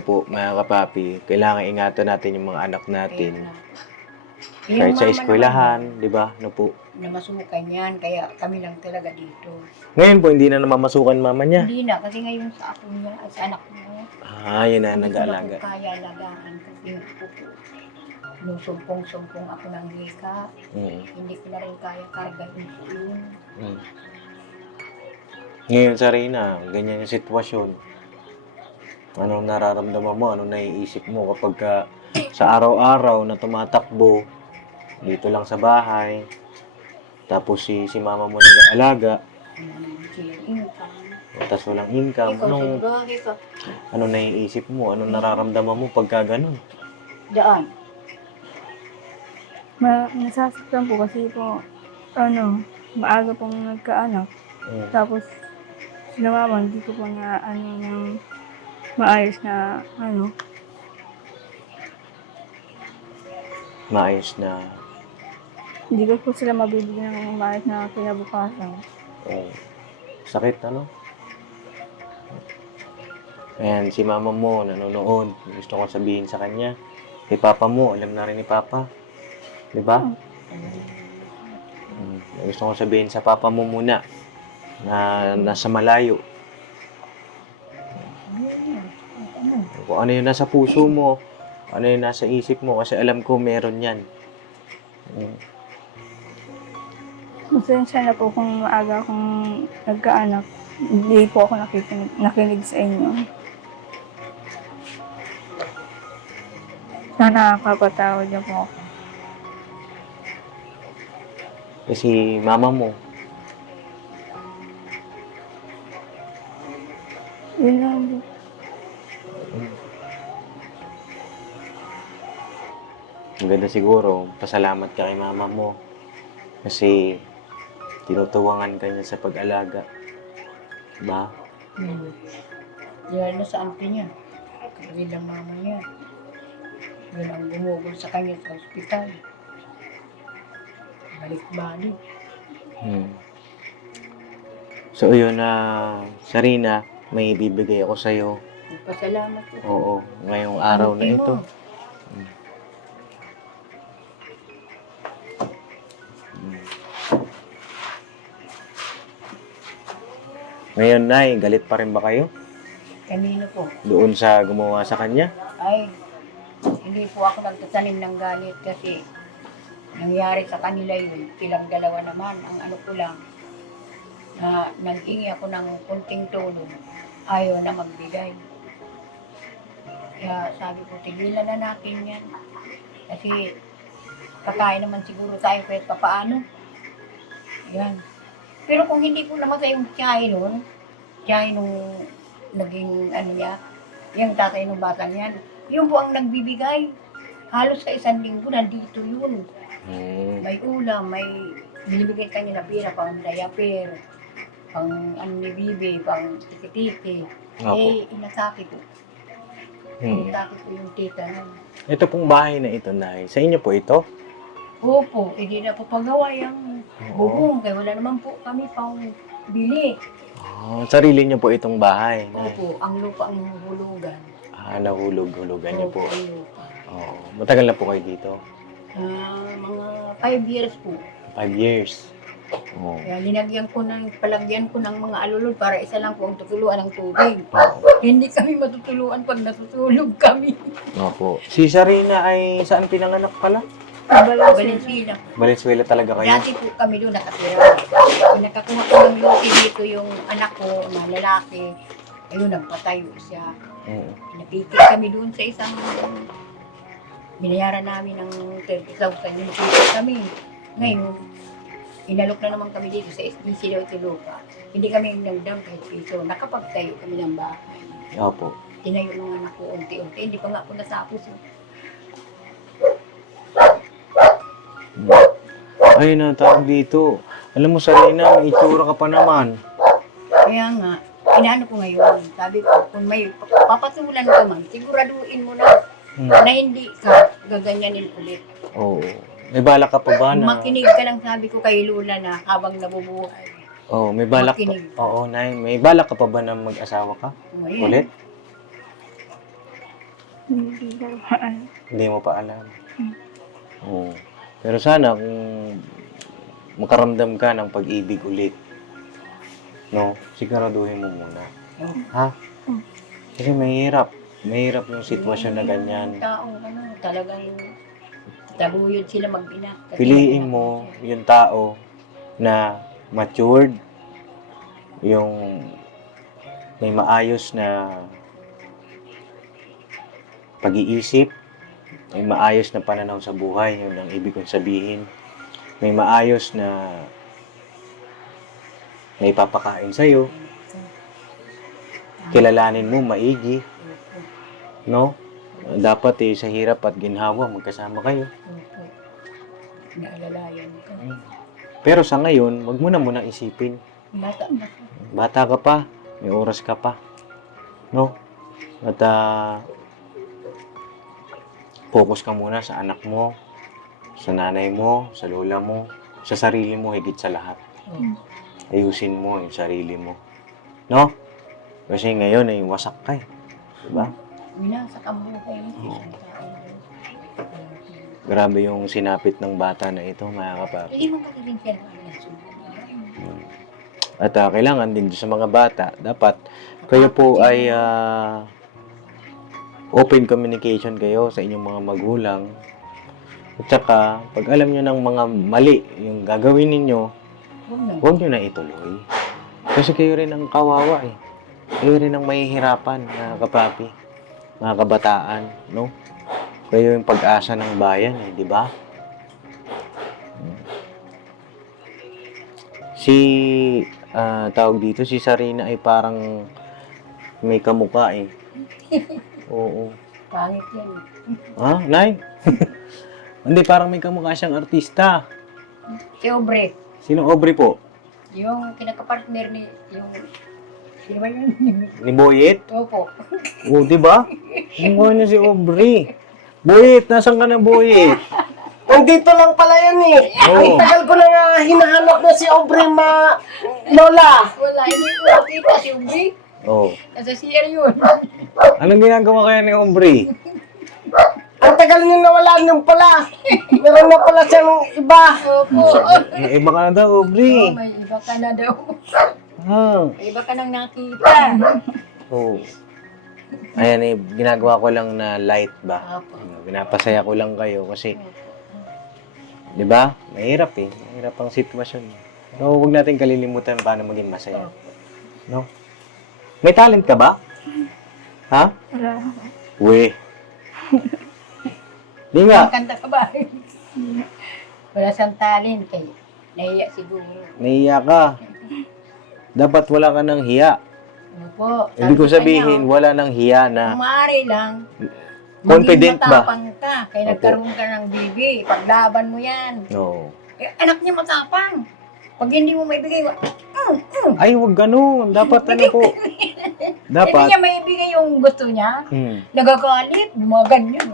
po, mga kapapi, kailangan ingatan natin yung mga anak natin. Kahit sa eskwelahan, di ba? Ano po? Namasukan yan, kaya kami lang talaga dito. Ngayon po, hindi na namamasukan mama niya. Hindi na, kasi ngayon sa ako niya, at sa anak niya, Yun na, hindi ko na nag-aalaga. po kaya alagaan kasi ako po. Nung sumpong-sumpong ako ng hika, Mm. hindi ko na rin kaya kargahin po yun. Mm. Ngayon, Sarina, ganyan yung sitwasyon. Anong nararamdaman mo? Anong naiisip mo kapag sa araw-araw na tumatakbo, dito lang sa bahay, tapos si mama mo nag-aalaga, Silang income. tapos walang income, Ikaw, anong sigurado ka. naiisip mo? Anong nararamdaman mo pagka ganun? Daan. Nasasaktan po kasi po, maaga pong nagkaanak. Mm. Tapos, sila mama, hindi ko pa nga, ng maayos na, maayos na Hindi ko po sila mabibigyan ng maayos na kinabukasan. sakit, ano? Ayan, si mama mo nanonood. Gusto kong sabihin sa kanya. Kay papa mo, alam na rin ni papa. Di ba? Gusto kong sabihin sa papa mo muna na nasa malayo. Kung ano yung nasa puso mo, ano yung nasa isip mo, kasi alam ko meron yan. Masensya na po kung maaga akong nagkaanak. Hindi po ako nakinig sa inyo. Sana kapatawad niyo po ako. Kasi mama mo, Yun lang po. maganda siguro, pasalamat ka kay mama mo. Kasi tinutuwangan ka niya sa pag-alaga. Diba? Yan na sa auntie niya. Kapatid ng mama niya. Yun ang gumugol sa kanya sa ospital. Balik-balik. So, yun na, Sarina, may bibigay ako sa'yo. Pasalamat po. Oo, ngayong araw na Auntie ito. mo. Ngayon, Nay, galit pa rin ba kayo? Kanino po? Doon sa gumawa sa kanya? Ay, hindi po ako nagtatanim ng galit kasi nangyari sa kanila yun. Silang dalawa naman. Ang ano ko lang, na nag-ingi ako ng kunting tulong. Ayaw na magbigay. Kaya sabi ko, tigilan na natin yan. Kasi kakain naman siguro tayo kahit papaano. Yan. Pero kung hindi ko namatay yung tiyahin nung naging ano niya, yung tatay ng batang yan, yun po ang nagbibigay. Halos sa isang linggo, nandito yun. May ulam, may binibigay kanya na pira, pang diaper, pang ano ni Bibi, pang tiki-tiki. Opo. Inatake ko. Inatake ko yung tita nun. Ito pong bahay na ito, Nay. Sa inyo po ito? Opo, hindi na po pagawa yung bubong, kaya wala naman po kami pang bili. Sarili niyo po itong bahay, Nay. Opo, ang lupa ang hulugan. Nahulog-hulugan niyo po. Opo, ang lupa. Matagal na po kayo dito? Mga 5 years po. 5 years. Kaya palagyan ko ng mga alulod para isa lang po ang tutuluan ng tubig. Hindi kami matutuluan pag natutulog kami. Opo. Si Sarina ay saan pinanganak pala? Valentina. Valenzuela talaga kayo? Dati po kami doon nakatira. Nakakuha ko ng luti dito yung anak ko na lalaki. Ayun, nagpatayo siya. Napikit kami doon sa isang binayaran namin ng 30,000 yung pikit kami. Ngayon, inalok na naman kami dito sa SDC daw Tulupa. Hindi kami nagdam kahit piso. Nakapagtayo kami ng bahay. Opo. Tinayo ng anak ko unti-unti. Hindi pa nga ako natapos. Ay, natawag dito. Alam mo, Sarina, may itsura ka pa naman. Kaya nga, inaano ko ngayon. Sabi ko, kung may papatulan ka man, siguraduhin mo na na hindi ka gaganyanin ulit. Oo. May balak ka pa ba na... Makinig ka lang, sabi ko kay Lula na habang nabubuhay. Oo, may balak Makinig. pa. Oo, Nay. May balak ka pa ba na mag-asawa ka? Ngayon, Ulit? Hindi ko alam. Hindi mo pa alam. Oo. Pero sana kung makaramdam ka ng pag-ibig ulit, no, siguraduhin mo muna. Ha? Kasi mahirap. Mahirap yung sitwasyon na ganyan. Yung taong ano, talagang taguyod sila mag-ina. Kasi Piliin mo yung tao na matured, yung may maayos na pag-iisip, may maayos na pananaw sa buhay, yun ang ibig kong sabihin. May maayos na ipapakain sa'yo, kilalanin mo maigi, no? Dapat sa hirap at ginhawa, magkasama kayo. Naalalayan ko. Pero sa ngayon, wag mo na munang isipin. Bata. Bata ka pa, may oras ka pa, no? At focus ka muna sa anak mo, Sa nanay mo, sa lola mo, sa sarili mo, higit sa lahat. Ayusin mo yung sarili mo. No? Kasi ngayon ay wasak ka eh. Diba? Winasak ang buhay. Grabe yung sinapit ng bata na ito, mga kapapi. Hindi mo magiging siya ng ano sumunod. At kailangan din sa mga bata, dapat kayo po ay open communication kayo sa inyong mga magulang. At saka, pag alam nyo ng mga mali, yung gagawin ninyo, huwag nyo na ituloy. Kasi kayo rin ang kawawa eh. Kayo rin ang mahihirapan, mga kapapi, mga kabataan, no? Kayo yung pag-asa ng bayan eh, di ba? Si, tawag dito, si Sarina ay parang may kamukha eh. Oo. Pangit yan. Ha? Nay? Hindi, parang may kamukha siyang artista. Si Obre, Sino Aubrey po? yung kinakapartner ni, yung, sino ba yun? Ni Boyet? Opo. Oo, di ba? Mukha niya si Aubrey. Boyet, nasan ka na Boyet? Nandito lang pala yan eh. Oo. Ang tagal ko na nga hinahanap na si Aubrey Lola. Wala, hindi ko nakita si Obre. Oo. Nasa CR yun. Anong ginagawa kaya ni Aubrey? Ang tagal niyo nawala nyo pala. Meron na pala siyang iba. Opo. May iba ka na daw, Aubrey. May iba ka na daw. Ah. May iba ka nang nakita. Oo. Ayan eh, ginagawa ko lang na light ba? Opo. Pinapasaya ko lang kayo kasi, di ba? Mahirap eh. Mahirap ang sitwasyon. No, huwag natin kalilimutan paano maging masaya. No? May talent ka ba? Ha? Wala. Uwe. Di nga. Kanta ka ba? Wala siyang talent kay nahiya siguro. Nahiya ka. Dapat wala ka ng hiya. Ano po? Hindi ko sabihin, wala ng hiya na Kumari lang. confident Maging ba? matapang ka. Kaya Opo. nagkaroon ka ng bibi. Paglaban mo yan. No. Eh, anak niya matapang. Pag hindi mo maibigay, Ay, huwag ganun. Dapat ano po. hindi Dapat. niya maibigay yung gusto niya. Hmm. Nagagalit, gumaganyan.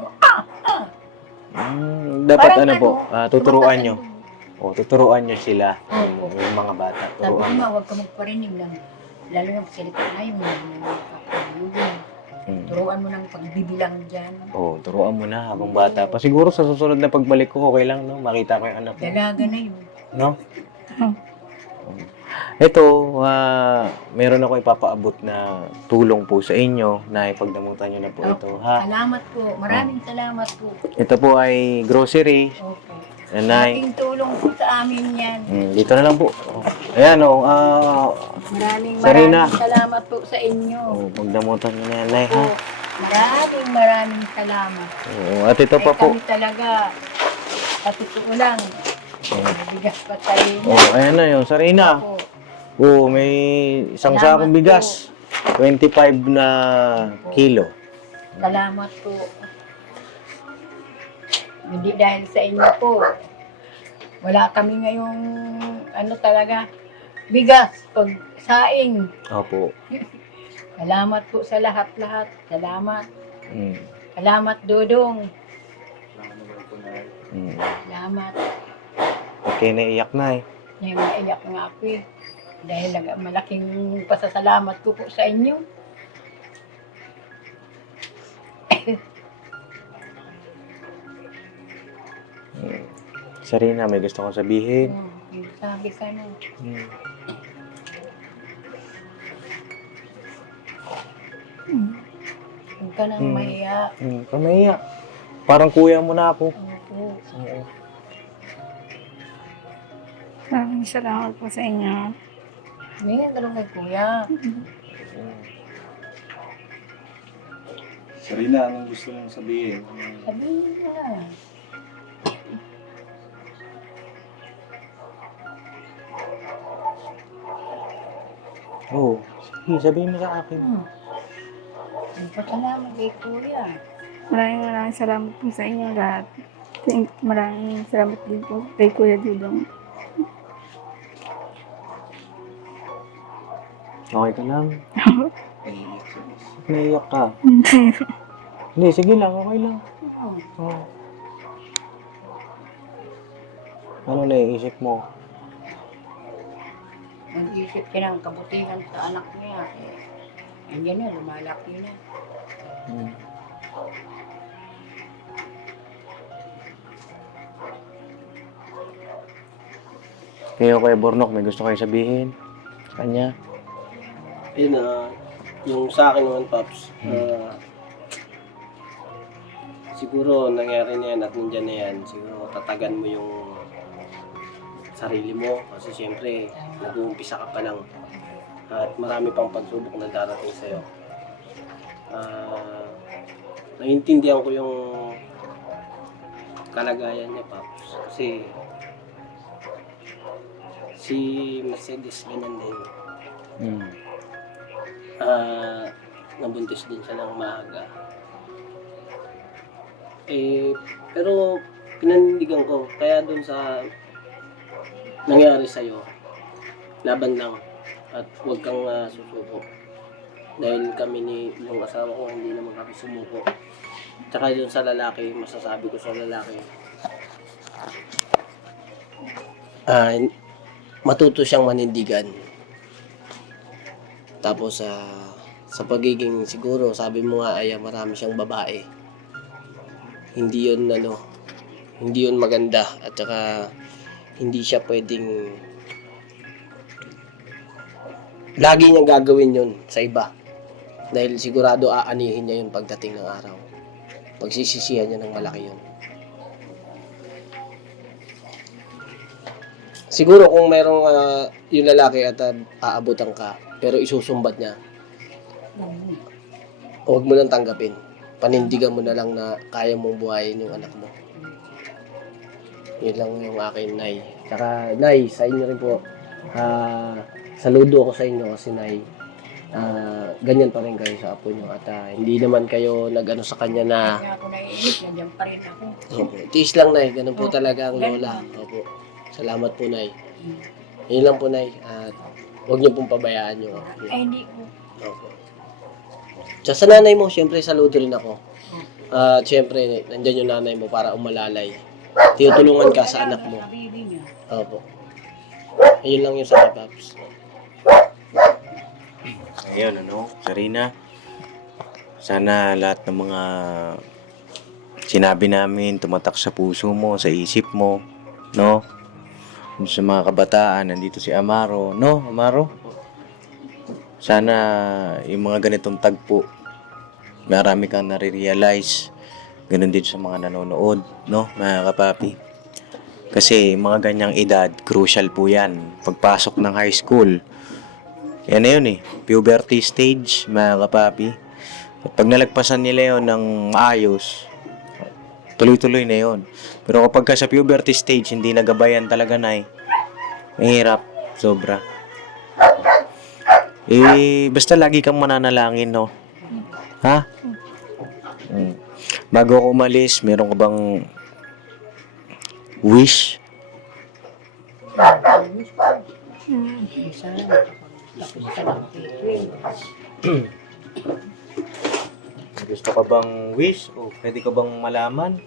Dapat Parang ano po, tuturuan tumataas nyo. ang O, tuturuan nyo sila. Opo. Yung mga bata. Sabi ko Turuan. nga, huwag ka magparinig lang. Lalo yung salita na yung turuan mo ng pagbibilang dyan. O, turuan mo na habang bata pa. Siguro sa susunod na pagbalik ko, okay lang, no? Makita ko yung anak mo. Dalaga na yun. No? Ito, meron ako ipapaabot na tulong po sa inyo na ipagdamutan nyo na po ito, ha? Salamat po. Maraming salamat po. Ito po ay grocery. Opo. Nanay. Malaking tulong po sa amin yan. Dito na lang po. Ayan, Maraming Sarina. salamat po sa inyo. pagdamutan nyo na yan, Nay, ha? Po. Maraming salamat. Oo, at ito pa Ay, po. kami talaga, sa totoo lang, bigas pa tayo. Oh, ayan na yung Sarina. Po. Oo, may isang Salamat sakong bigas. 25 na kilo. Salamat po. Hindi dahil sa inyo po. Wala kami ngayong ano talaga, bigas, pag saing. Opo. Salamat po sa lahat-lahat. Salamat. Mm. Salamat, Dudong. Mm. Salamat. Okay, naiyak na eh. Ngayon naiyak nga ako eh. Dahil malaking pasasalamat ko po sa inyo. Sarina, may gusto kong sabihin. Yung sabi ka na. Mm. Huwag ka nang mahiya. Kamaya. Parang kuya mo na ako. Opo. Oo. Maraming salamat po sa inyo. Ngayon, ganun kay kuya. Sarina, anong gusto mong sabihin? Sabihin mo na. Oo. Sige, sabihin mo sa akin. Pasalamat kay kuya. Maraming salamat po sa inyo lahat. Maraming salamat din po kay Kuya Dudong. Okay ka lang. Naiyak ka. Hindi, sige lang. Okay lang. Oo. Ano naiisip mo? Mag-isip siya ng kabutihan sa anak niya. Andiyan na, lumalaki na. Hmm. Kayo, Kuya Bornok, may gusto kayo sabihin sa kanya? Yun, yung sa akin naman, Paps, siguro nangyari na yan at nandyan na yan. Siguro tatagan mo yung sarili mo kasi siyempre nag-uumpisa ka pa lang at marami pang pagsubok na darating sa'yo. Naiintindihan ko yung kalagayan niya, Paps, kasi si Mercedes ganyan din. Hmm. Nabuntis din siya ng maaga. Pero pinanindigan ko, kaya dun sa nangyari sa'yo, laban lang at huwag kang susuko. Dahil kami yung asawa ko, hindi naman kami sumuko. Tsaka dun sa lalaki, masasabi ko sa lalaki, matuto siyang manindigan. Tapos sa pagiging siguro, sabi mo nga ay marami siyang babae. Hindi yun maganda at saka hindi siya pwedeng lagi niyang gagawin yun sa iba. Dahil sigurado aanihin niya yun pagdating ng araw. Pagsisisihan niya ng malaki yun. Siguro kung merong yung lalaki at aabutan ka, pero isusumbat niya, huwag mo nang tanggapin. Panindigan mo na lang na kaya mong buhayin yung anak mo. Yun lang yung akin, Nay. Saka, Nay, sa inyo rin po, saludo ako sa inyo kasi, Nay, ganyan pa rin kayo sa apo nyo at hindi naman kayo nag-ano sa kanya na Kaya ako naiinip, nandiyan pa rin ako. opo, tiis lang, Nay. Ganun po talaga ang lola. Opo. Salamat po, Nay. Yun lang po, Nay. At huwag niyo pong pabayaan yung apo niyo. Ay, hindi ko. Opo. Tsaka sa nanay mo, syempre saludo rin ako. At syempre, nandyan yung nanay mo para umalalay. Tinutulungan ka sa anak mo. Sabihin niya. Opo. Ayun lang yung sa Paps. Ayun, Sarina. Sana lahat ng mga sinabi namin tumatak sa puso mo, sa isip mo, no? Sa mga kabataan, nandito si Amaro, no, Amaro? Sana yung mga ganitong tagpo, marami kang nare-realize. Ganun din sa mga nanonood, no, mga kapapi. Kasi mga ganyang edad, crucial po yan. Pagpasok ng high school, yan na yun puberty stage, mga kapapi. At pag nalagpasan nila yun ng maayos, tuloy-tuloy na yun. Pero kapag ka sa puberty stage, hindi nagabayan talaga, mahirap, sobra. Basta lagi kang mananalangin, no? Ha? Bago ako umalis, meron ka bang wish? Sana tapos ka lang. Gusto ka bang wish? O pwede ka bang malaman?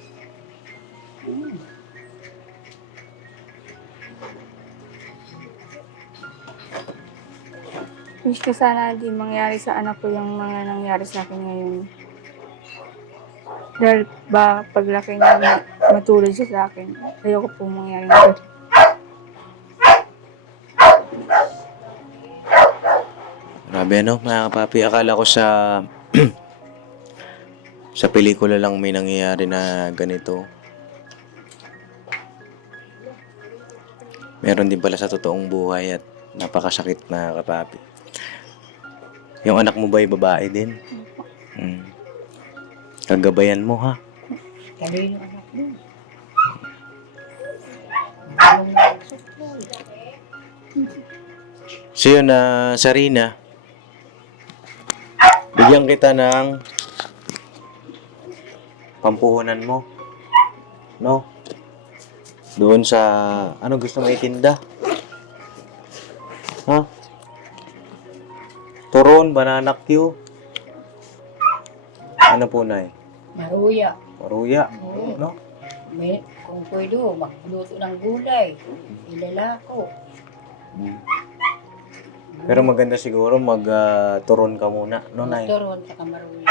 Wish ko sana hindi mangyari sa anak ko yung mga nangyari sa akin ngayon. Dahil ba paglaki niya matulad siya sa akin, ayoko pong mangyari nito. Grabe mga kapapi. Akala ko sa sa pelikula lang may nangyayari na ganito. Meron din pala sa totoong buhay at napakasakit na kapapi. Yung anak mo ba ay babae din? Kagabayan mo, ha? Kanino anak mo? So yun, Sarina, bigyan kita ng pampuhunan mo. No? Doon sa, ano gusto mo itinda? Ha? Turon, banana Q. Ano po, Nay? Maruya. Maruya. No? Kung pwede ho, magluto ng gulay. Ilala ko. Pero maganda siguro mag-turon ka muna, no, Nay? Turon sa kamaruya.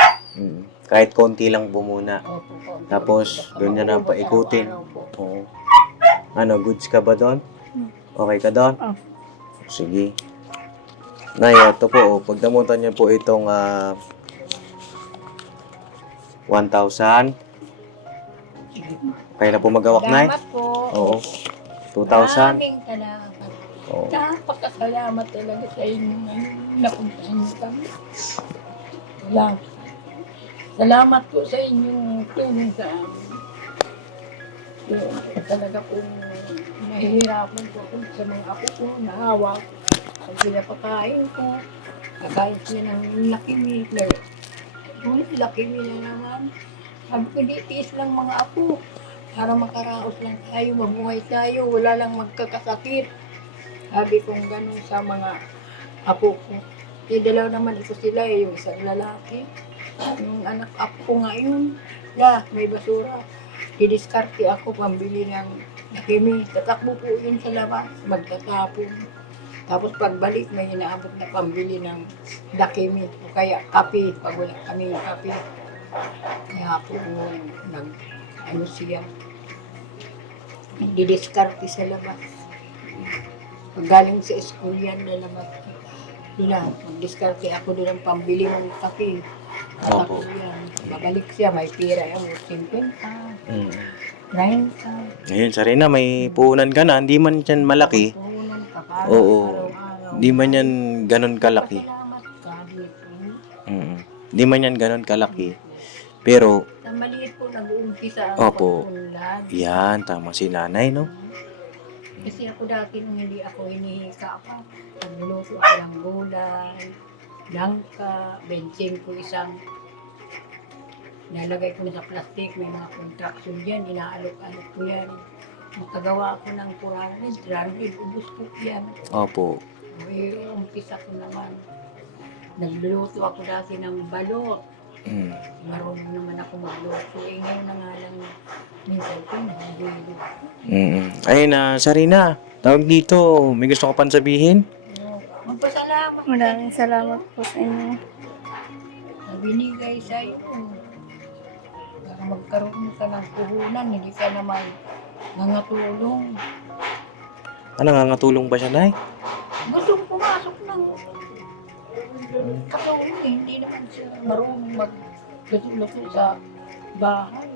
Kahit konti lang po muna. Opo, po. Tapos, doon niya na paikutin. Araw-araw po. Oo. Ano, goods ka ba doon? Okay ka doon? Oh. Sige. Nay, ito po, pag namuntan niyo po itong 1,000. Sige. Kaya na po magawak, Nay? Salamat po. Oo. 2,000. Maraming salamat. Oo. Napakasalamat talaga sa inyo ngayon. Napuntahan niyo kami. Salamat. Salamat po sa inyong tulong sa amin. Talaga po nahihirapan po ako sa mga apo ko, nahawa ko. Pag pinapakain ko, kakain sila ng Lucky Miller. Ngunit Lucky Miller naman, sabi ko, di tiis lang mga apo. Para makaraos lang tayo, mabuhay tayo, wala lang magkakasakit. Sabi kong ganun sa mga apo ko. Dalaw naman ito sila yung isang lalaki. Yung anak apo ko ngayon, may basura. Didiskarte ako pambili ng kimi. Tatakbo po yun sa labas, magtatapon. Tapos pagbalik, may inaabot na pambili ng dakimi. O kaya kape, pag wala kami kape. Kaya po siya. Didiskarte sa labas. Pag galing sa school yan, lalabas. Mag-diskarte ako doon ng pambili ng kape. Tatakbo yan. Babalik siya, may pira yan, 50. 90. Ngayon, Sarina, may puhunan ka na. Hindi man yan malaki. Oo. Hindi man yan ganun kalaki. Salamat ka dito. Hindi man yan ganun kalaki. Pero, Sa maliit po nag-uumpisa ang Opo. pagpunlad. yan, tama si nanay, no? Kasi ako dati nung hindi ako hinihika pa, nagluluto ako ng gulay, langka, bensin ko isang nalagay ko na sa plastic, may mga contraction dyan, inaalok-alok ko yan. Makagawa ako ng 400, ubus po yan. Opo. Umpisa ko naman. Nagluluto ako dati ng balot. Marunong naman ako magluto. Ngayon na nga lang, minsan ko nahihilo. Ayun na, Sarina, tawag dito. May gusto ka pang sabihin? Magpasalamat. Maraming salamat po sa inyo. Na binigay sa'yo. Para magkaroon ka ng puhunan, hindi ka naman nangatulong. Ano, nangangatulong ba siya, Nay? Gusto ko pumasok ng katulong, hindi naman siya marunong magluto sa bahay.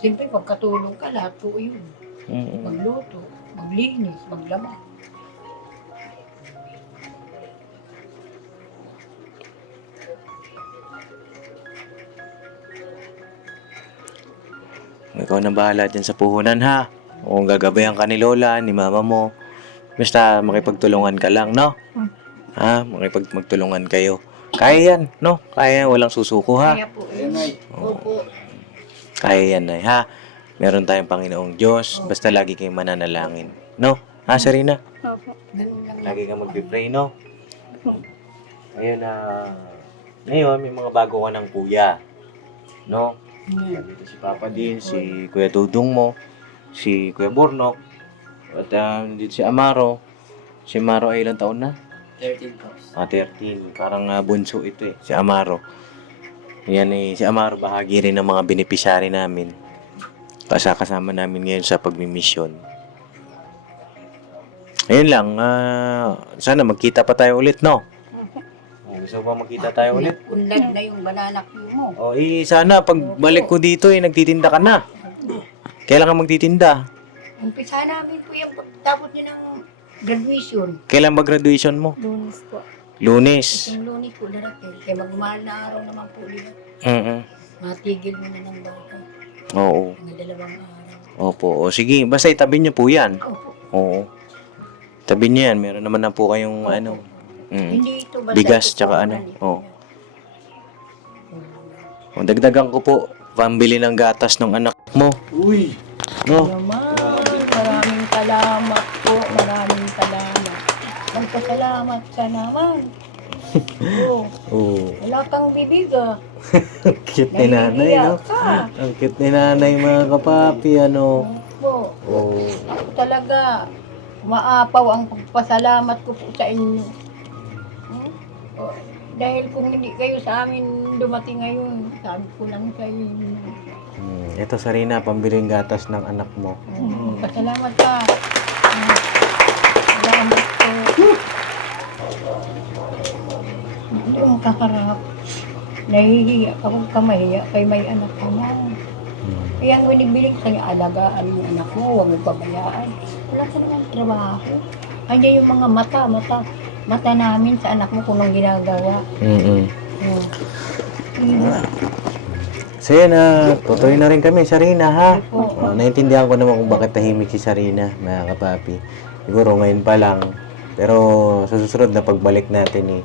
Siyempre, pagkatulong ka, lahat po yun. Magluto, maglinis, maglaba. Ikaw na bahala dyan sa puhunan, ha? O gagabayan ka ni Lola, ni Mama mo. Basta makipagtulungan ka lang, no? Ha? Magtulungan kayo. Kaya yan, no? Kaya yan, walang susuko, ha? Kaya po yun. Opo. Kaya yan, Nay, ha? Meron tayong Panginoong Diyos. Basta lagi kayong mananalangin. No? Ha, Sarina? Opo. Ganun lang. Lagi kang magpipray, no? Ayun na... ngayon, may mga bago ka ng kuya. No? Dito si Papa din, si Kuya Dudong mo, si Kuya Bornok, at dito si Amaro. Si Amaro ay ilang taon na? 13 po. 13. Parang bunso ito eh, si Amaro. Yan eh, si Amaro bahagi rin ng mga beneficiary namin. Kasama namin ngayon sa pagmimisyon. Ayun lang, sana magkita pa tayo ulit, no? Gusto pa magkita tayo ulit? Unlad na yung banana queue mo. O, sana pag balik ko dito, nagtitinda ka na. Kailan ka magtitinda? Umpisa namin po yung tapos niyo ng graduation. Kailan ba graduation mo? Lunes po. Lunes. Yung lunes po darating. Kaya magmahal na araw naman po nila. Matigil mo na ng bahay. Oo. Mga 2 araw. Opo. O, sige. Basta itabi niyo po yan. Opo. Oo. Itabi niyo yan. Meron naman na po kayong ano. Hindi ito basta Bigas ito tsaka po, ano. ganito. Oo. O, dagdagan ko po. Pambili ng gatas ng anak mo. Uy! No? Naman, maraming salamat po. Maraming salamat. Magpasalamat ka naman. Oo. Oo. Wala kang bibig ah. Cute ni nanay, no? Nahihiya ka. Ang cute ni nanay, mga kapapi, ano? Po, Oh. ako talaga, maapaw ang pagpasalamat ko po sa inyo. O, dahil kung hindi kayo sa amin dumating ngayon, sabi ko lang sa inyo. Ito, Sarina, pambiling gatas ng anak mo. Pasalamat ka. Salamat po. Hindi mo kakarap. Nahihiya ka kung kamahiya kay may anak ka na. Kaya ang binibiling sa niya, alagaan yung anak mo, huwag mo pabayaan. Wala ka namang trabaho. Kanya yung mga mata namin sa anak mo kung anong ginagawa. Mm-mm. Hmm. So yan, tutuloy na rin kami, Sarina, ha? Oo. Naintindihan ko naman kung bakit tahimik si Sarina, mga kapapi. Siguro ngayon pa lang. Pero sa susunod na pagbalik natin,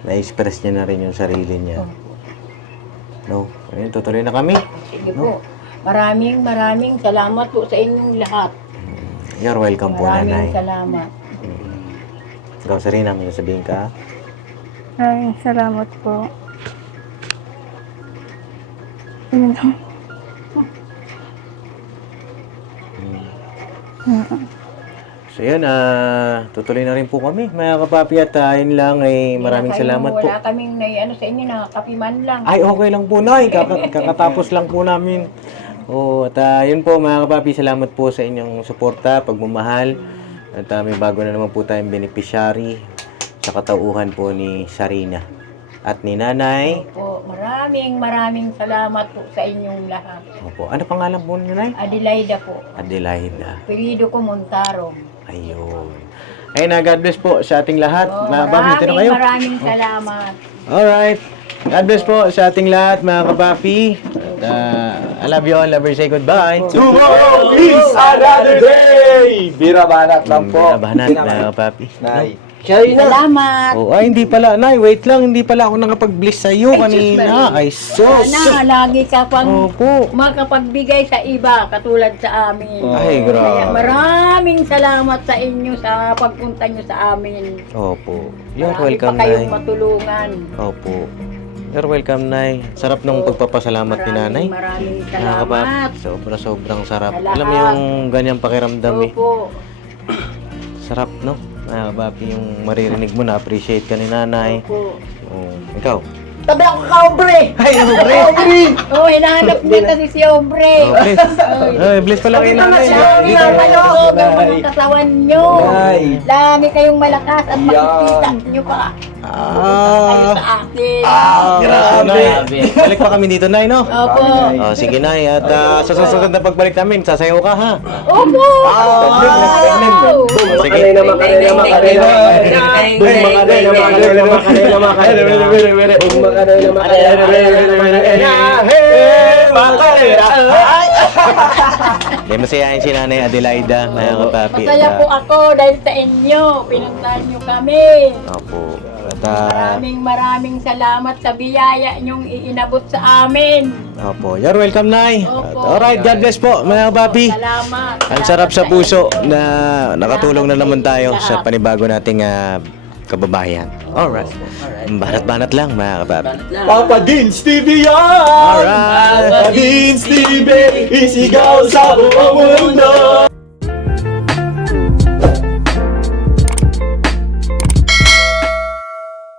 na-express niya na rin yung sarili niya. No? Ayun, tutuloy na kami. Sige po. Maraming salamat po sa inyong lahat. You're welcome po, Maraming nanay. salamat. Ikaw, Sarina, may sabihin ka? Maraming salamat po. Yun lang. So yan, tutuloy na rin po kami, mga kapapi. At yun lang, maraming salamat po. Wala kaming sa inyo, nakakapiman lang. Ay, okay lang po, Nay. Kakatapos lang po namin. At yun po, mga kapapi, salamat po sa inyong suporta, pagmamahal. At may bago na naman po tayong beneficiary sa katauhan po ni Sarina at ni Nanay. Opo, maraming salamat po sa inyong lahat. Opo. Ano pangalan po niyo, Nay? Adelaida po. Adelaida. Pilido ko Montaro. Ayun. Ayun na, God bless po sa ating lahat. Mga kapapi, dito na kayo. Maraming salamat. Alright. God bless po sa ating lahat, mga kapapi. At I love you all. Love you. Say goodbye. Tomorrow is another day! Birabanat lang po. Binabanat, mga kapapi. Nay. Salamat. Oh, ay, hindi pala. Nay, wait lang. Hindi pala ako nakapag-bless sa'yo kanina. Ay, sus. Sana lagi ka pang Opo. makapagbigay sa iba katulad sa amin. Ay, Kaya grabe. maraming salamat sa inyo sa pagpunta nyo sa amin. Opo. You're Marami welcome, pa kayong Nay. matulungan. Opo. You're welcome, Nay. Sarap ng pagpapasalamat ni Nanay. Maraming Mga kapapi, salamat. sobrang sarap. Sa lahat. Alam mo yung ganyang pakiramdam, Opo. Sarap, no? Mga kapapi, yung maririnig mo na appreciate ka ni Nanay. Opo. Oh, ikaw. Tabi ako ka, hombre! Ay, hombre! Oh, hinahanap niya kasi si hombre. Oh, bless. Ay, bless pala kayo, Nanay. Sabi Dito. nga kayo, sobrang mga katawan nyo. Nay. Lagi kayong malakas at makikita nyo pa. Kayo sa akin. Grabe. Balik pa kami dito, Nay, no? Opo. Oh, sige, Nay. At sa susunod na pagbalik namin, sasayaw ka, ha? Opo. Sige. Hindi, masayahin si Nanay Adelaida, mga kapapi. Masaya po ako dahil sa inyo. Pinuntahan nyo kami. Opo. At, Maraming salamat sa biyaya nyong iinabot sa amin. opo. You're welcome, Nay. At, Opo. alright, God bless po, mga kapapi. Salamat. Ang sarap sa puso na nakatulong na naman tayo sa panibago nating kababayan. Alright. Banat-banat lang, mga kapapi. Papa Deans TV yan! Alright. Papa Deans TV, isigaw sa buong mundo!